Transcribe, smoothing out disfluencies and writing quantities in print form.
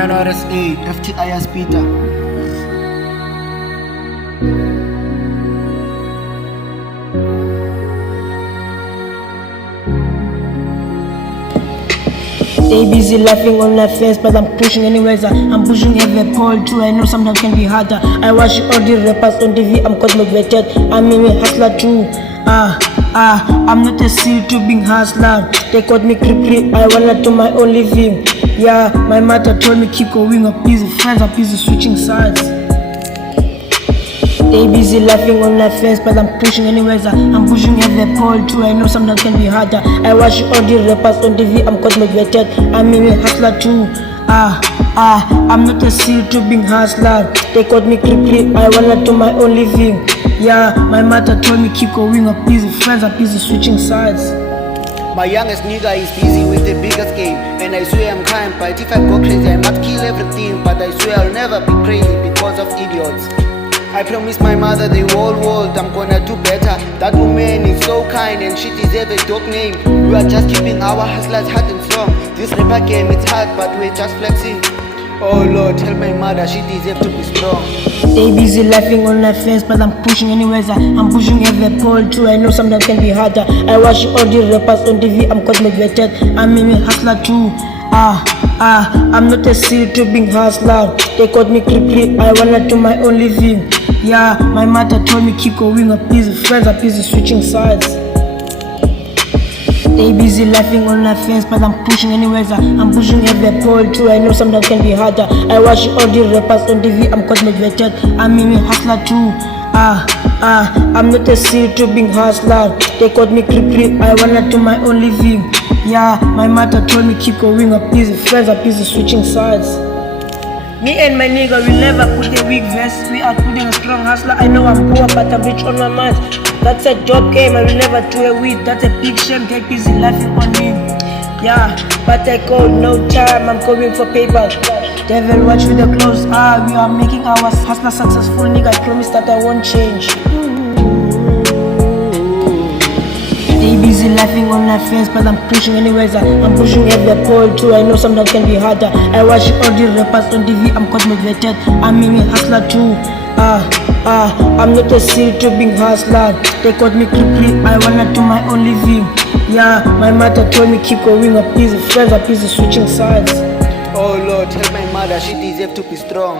Miano Rsa, FTI Peter. Stay busy laughing on my face, but I'm pushing anyways. I'm pushing every pole too. I know sometimes can be harder. I watch all the rappers on TV. I'm quite motivated. I'm a hustler too. I'm not a seal to being hustler. They caught me creepy. I wanna do my own living. Yeah, my mother told me keep going. I'm busy, friends are busy switching sides. Stay busy laughing on my face, but I'm pushing anyways. I'm pushing every pole too. I know sometimes can be harder. I watch all the rappers on TV. I'm quite motivated. I'm a hustler too. I'm not a seal to being hustler. They caught me creepy. I wanna do my own living. Yeah, my mother told me keep going. I'm busy, friends are busy switching sides. My youngest nigga is busy with the biggest game, and I swear I'm kind, but if I go crazy I might kill everything. But I swear I'll never be crazy because of idiots. I promise my mother the whole world I'm gonna do better. That woman is so kind and she deserves a dog name. We are just keeping our hustlers hard and strong. This rapper game it's hard but we're just flexing. Oh Lord, tell my mother she deserves to be strong. Stay busy laughing on my face, but I'm pushing anyways. I'm pushing every pole too. I know sometimes can be harder. I watch all the rappers on TV. I'm quite motivated. I'm a hustler too. I'm not a seal to being hustler. They caught me creepy. I wanna do my own living. Yeah, my mother told me keep going. I'm busy, friends are busy switching sides. Stay busy laughing on my face, but I'm pushing anyways. I'm pushing every pole too. I know sometimes can be harder. I watch all the rappers on TV. I'm quite motivated. I'm a hustler too. I'm not a seal to being hustler. They caught me creepy. I wanna do my own living. Yeah, my mother told me keep going. I'm busy, friends are busy switching sides. Me and my nigga will never put a weak vest. We are putting a strong hustler. I know I'm poor, but I'm rich on my mind. That's a job game, I will never do a weed. That's a big shame, get busy laughing on me. Yeah, but I call no time, I'm going for papers. Devil watch with the clothes. We are making our hustler successful, nigga. I promise that I won't change. Stay busy laughing on my face, but I'm pushing anyways. I'm pushing every pole too. I know sometimes can be harder. I watch all the rappers on TV. I'm quite motivated. I'm a hustler too. I'm not a seal to being hustler. They caught me creepy. I wanna do my own living. Yeah, my mother told me keep going. I'm busy, friends are busy switching sides. Oh Lord, tell my mother she deserves to be strong.